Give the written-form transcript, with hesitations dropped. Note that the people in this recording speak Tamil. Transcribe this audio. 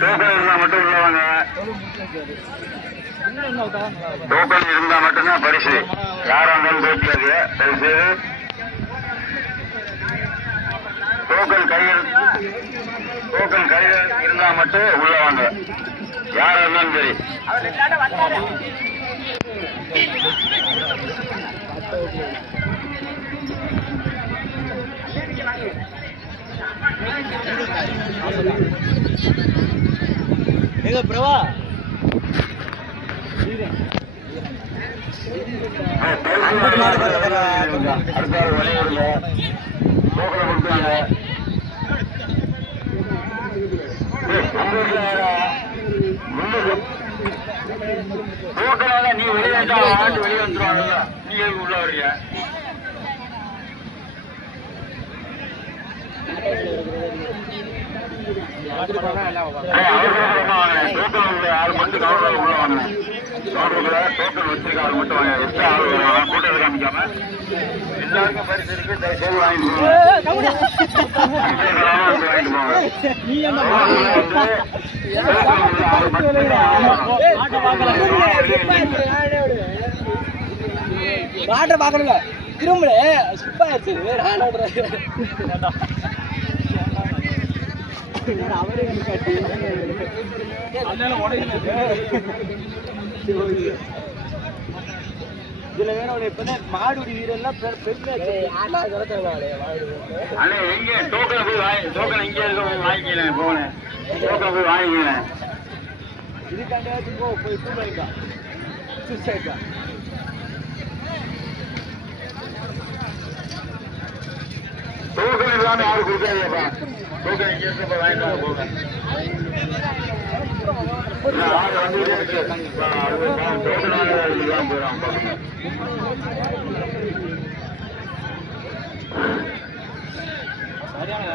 டோக்கன் இருந்தா மட்டும் உள்ளவாங்க. டோக்கன் இருந்தா மட்டும்தான் பரிசு. யாரா இருந்தாலும் போட்டியாது. தயவுசெய்து டோக்கன் கையில் இருந்தா மட்டும் உள்ளவாங்க. யாரா இருந்தாலும் சரி. எங்க பிரவா நீ வெளியே வெளியே வந்துருவாங்கல்ல, நீ உள்ள வர்றிய ஆள் மட்டும் கவுண்டர் உள்ள வாங்க. கவுண்டருக்குள்ள டோக்கன் வச்சிருக்க ஆள் மட்டும் வாங்க. எக்ஸ்ட்ரா ஆள் வருவாங்க. கூட்டத்தை காமிக்காம எல்லாருக்கும் பரிசு இருக்கு. தயவுசெய்து வாங்கிட்டு போங்க. பாட்ட பாக்கல திரும்பல சுப்பாச்சு அவரே காட்டி இதுல வேற இப்பதான் மாடுடி வீரெல்லாம் எங்க டோக்கன் போய் டோக்கன் இங்கே இருக்க வாங்கிக்கிறேன். போனேன் டோக்கன் போய் வாங்கிக்கிறேன். இதுக்காண்டி போய் தூக்கா சூசைக்கா டோக்கன் இல்லாம யாரும் கொடுக்காதீங்கப்பா. டோக்கன் இங்கே இருக்க வாங்கிட்டு போங்க. ஆள் வந்துட்டே இருக்கு. டோக்கன் இல்லாம போயிடும். சரியான